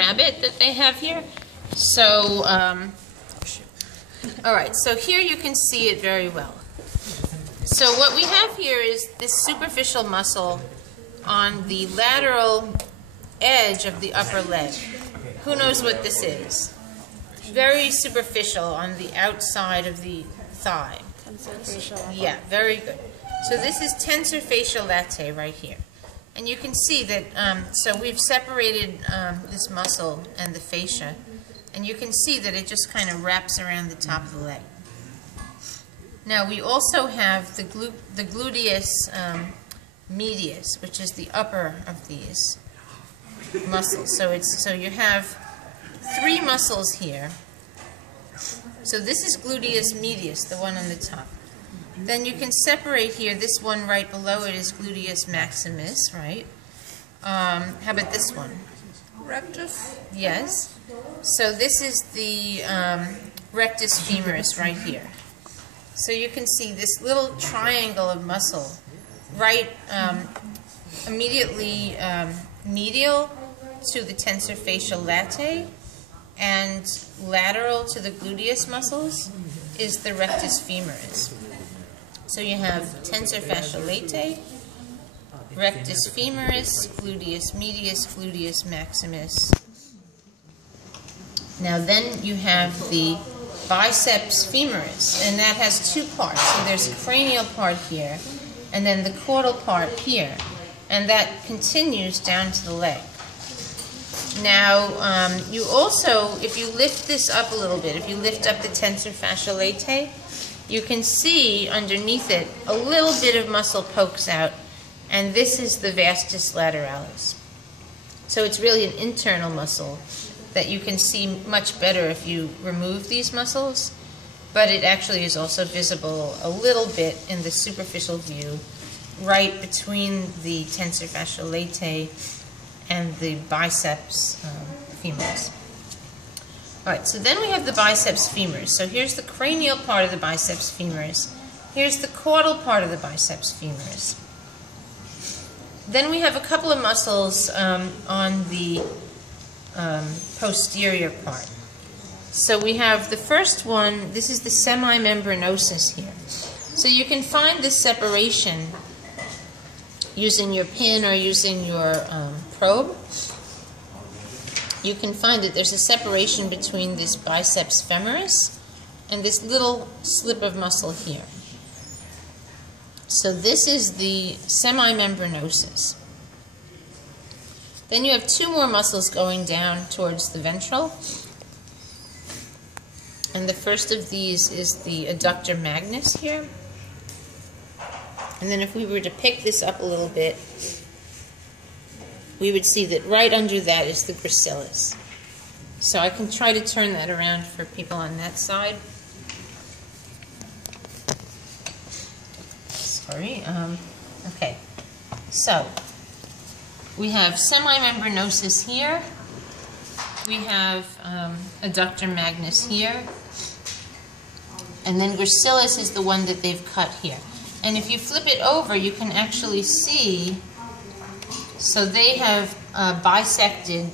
rabbit that they have here. So, all right, so here you can see it very well. So what we have here is this superficial muscle on the lateral edge of the upper leg. Who knows what this is? Very superficial on the outside of the thigh. Tensor fascia. Yeah, very good. So this is tensor fascia latae right here. And you can see that, so we've separated this muscle and the fascia, and you can see that it just kind of wraps around the top of the leg. Now we also have the gluteus medius, which is the upper of these muscles. So you have three muscles here. So this is gluteus medius, the one on the top. Then you can separate here. This one right below it is gluteus maximus, right? How about this one? Rectus. Yes. So this is the rectus femoris right here. So you can see this little triangle of muscle right immediately medial to the tensor fascia latae and lateral to the gluteus muscles is the rectus femoris. So you have tensor fascia latae, rectus femoris, gluteus medius, gluteus maximus. Now then you have the biceps femoris, and that has two parts. So there's a cranial part here, and then the caudal part here, and that continues down to the leg. Now, you also, if you lift this up a little bit, if you lift up the tensor fascia latae, you can see underneath it a little bit of muscle pokes out, and this is the vastus lateralis. So it's really an internal muscle that you can see much better if you remove these muscles, but it actually is also visible a little bit in the superficial view right between the tensor fascia latae and the biceps femoris. All right, so then we have the biceps femoris. So here's the cranial part of the biceps femoris. Here's the caudal part of the biceps femoris. Then we have a couple of muscles on the posterior part. So we have the first one, this is the semimembranosus here. So you can find this separation using your pin or using your probe. You can find that there's a separation between this biceps femoris and this little slip of muscle here. So this is the semimembranosus. Then you have two more muscles going down towards the ventral. And the first of these is the Adductor Magnus here. And then if we were to pick this up a little bit, we would see that right under that is the Gracilis. So I can try to turn that around for people on that side. Sorry. Okay. So we have semimembranosus here. We have Adductor Magnus here. And then Gracilis is the one that they've cut here. And if you flip it over, you can actually see, so they have bisected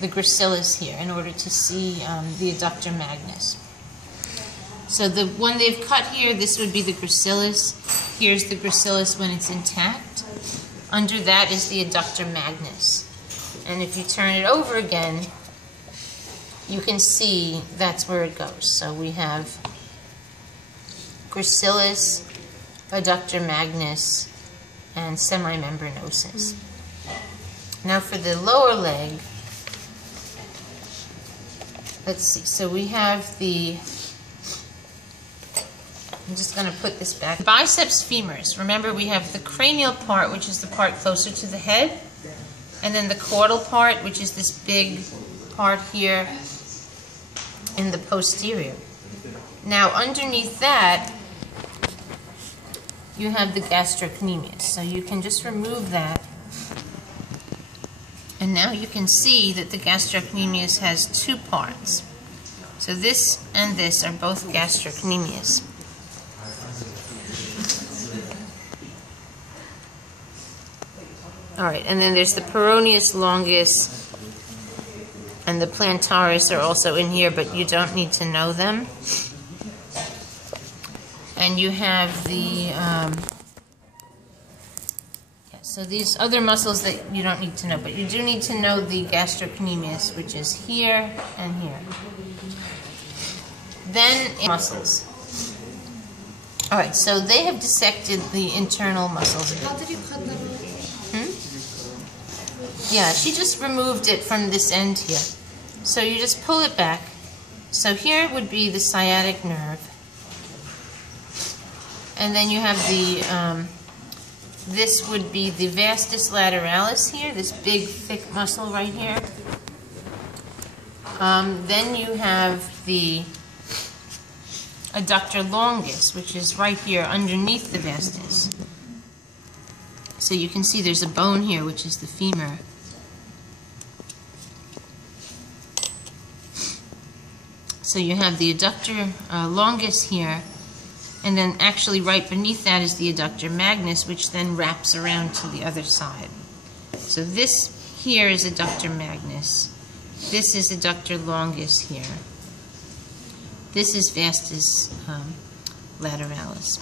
the Gracilis here in order to see the Adductor Magnus. So the one they've cut here, this would be the Gracilis. Here's the Gracilis when it's intact. Under that is the Adductor Magnus. And if you turn it over again, you can see that's where it goes. So we have Gracilis, Adductor Magnus, and semimembranosus. Now for the lower leg, let's see, so we have the, I'm just going to put this back. Biceps femoris. Remember, we have the cranial part, which is the part closer to the head, and then the caudal part, which is this big part here in the posterior. Now underneath that, you have the gastrocnemius. So you can just remove that. And now you can see that the gastrocnemius has two parts. So this and this are both gastrocnemius. All right, and then there's the peroneus longus and the plantaris are also in here, but you don't need to know them. And you have the, so these other muscles that you don't need to know, but you do need to know the gastrocnemius, which is here and here. Then muscles. All right, so they have dissected the internal muscles. How did you cut them? Yeah, she just removed it from this end here. So you just pull it back. So here would be the sciatic nerve. And then you have the, this would be the Vastus Lateralis here, this big thick muscle right here. Then you have the Adductor Longus, which is right here underneath the vastus. So you can see there's a bone here, which is the femur. So you have the Adductor Longus here, and then actually right beneath that is the Adductor Magnus, which then wraps around to the other side. So this here is Adductor Magnus. This is Adductor Longus here. This is Vastus Lateralis.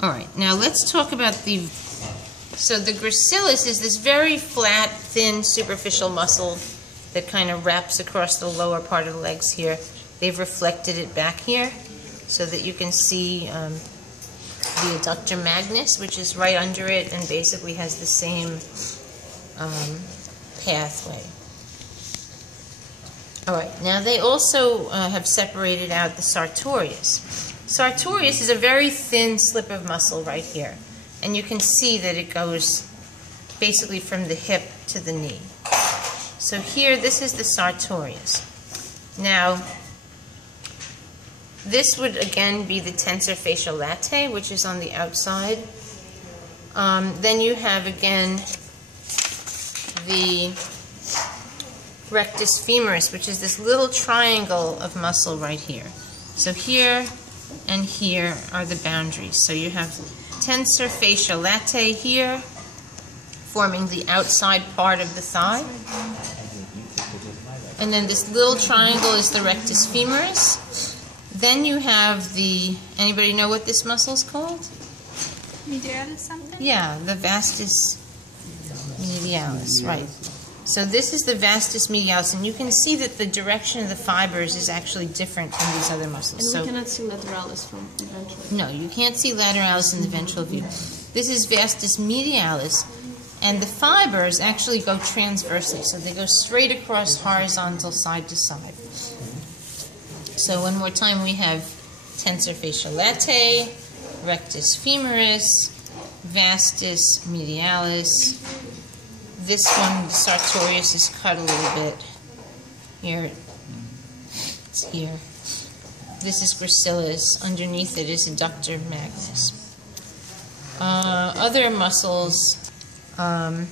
All right, now let's talk about the, so the Gracilis is this very flat, thin, superficial muscle that kind of wraps across the lower part of the legs here. They've reflected it back here so that you can see the Adductor Magnus, which is right under it and basically has the same pathway. All right, now they also have separated out the Sartorius. Sartorius is a very thin slip of muscle right here, and you can see that it goes basically from the hip to the knee. So here, this is the Sartorius. Now, this would again be the Tensor Fascia Latae, which is on the outside. Then you have again the Rectus femoris, which is this little triangle of muscle right here. So here and here are the boundaries. So you have Tensor Fascia Latae here, forming the outside part of the thigh. And then this little triangle is the Rectus femoris. Then you have the, anybody know what this muscle is called? Medialis something? Yeah, the Vastus Medialis, right. So this is the Vastus Medialis, and you can see that the direction of the fibers is actually different from these other muscles. And we cannot see lateralis from the ventral. No, you can't see lateralis in the ventral view. This is Vastus Medialis, and the fibers actually go transversely, so they go straight across horizontal side to side. So one more time, we have Tensor Fascia Latae, Rectus femoris, Vastus Medialis. This one, Sartorius, is cut a little bit. Here, it's here. This is Gracilis. Underneath it is Adductor Magnus. Other muscles, you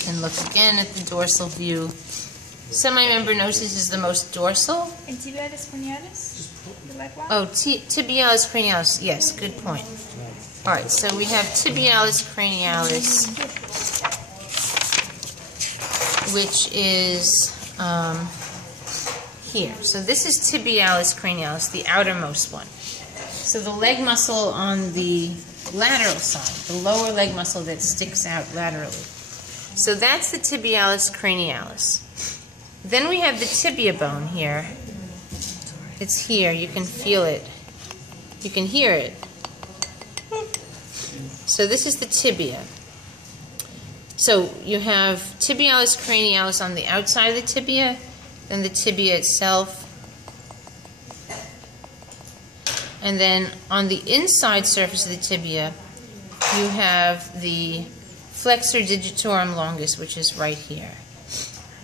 can look again at the dorsal view. Semimembranosus is the most dorsal. And tibialis cranialis? The leg one? Oh, tibialis cranialis. Yes, good point. All right, so we have tibialis cranialis, which is here. So this is tibialis cranialis, the outermost one. So the leg muscle on the lateral side, the lower leg muscle that sticks out laterally. So that's the tibialis cranialis. Then we have the tibia bone here. It's here. You can feel it. You can hear it. So this is the tibia. So you have tibialis cranialis on the outside of the tibia, then the tibia itself, and then on the inside surface of the tibia, you have the flexor digitorum longus, which is right here.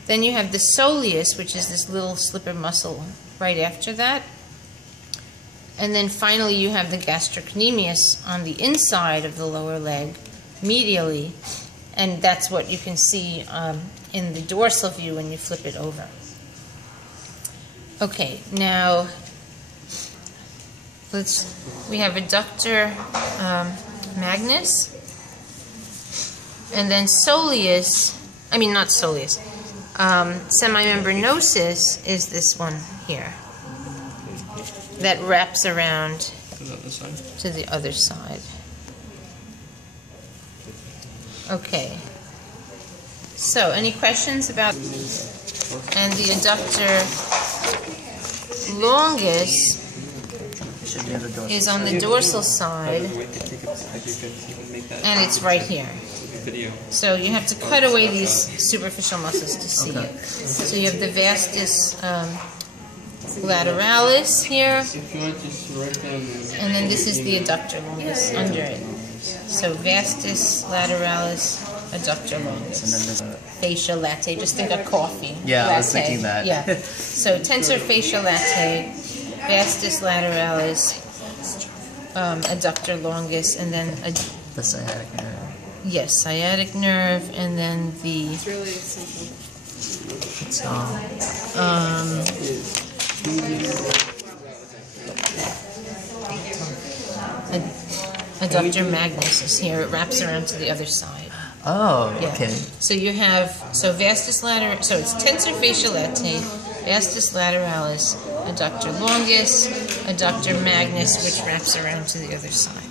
Then you have the soleus, which is this little slip of muscle right after that. And then finally you have the gastrocnemius on the inside of the lower leg, medially, and that's what you can see in the dorsal view when you flip it over. Okay, now we have Adductor Magnus, and then soleus, not soleus, Semimembranosus is this one here that wraps around to the other side. Okay. So, any questions about... And the adductor longus is on the dorsal side, and it's right here. So you have to cut away these superficial muscles to see it. So you have the vastus lateralis here, and then this is the adductor longus under it. So vastus lateralis, adductor longus. Fascia Latae, just think of coffee. Yeah, Latae. I was thinking that. Yeah. So tensor fascia Latae, vastus lateralis, adductor longus, and then The sciatic nerve. yes, sciatic nerve, and then the It's really simple. Adductor Magnus is here. It wraps around to the other side. Oh, Yeah. okay. So you have vastus lateralis. So it's tensor fascia Latae, vastus lateralis, adductor longus, adductor magnus, which wraps around to the other side.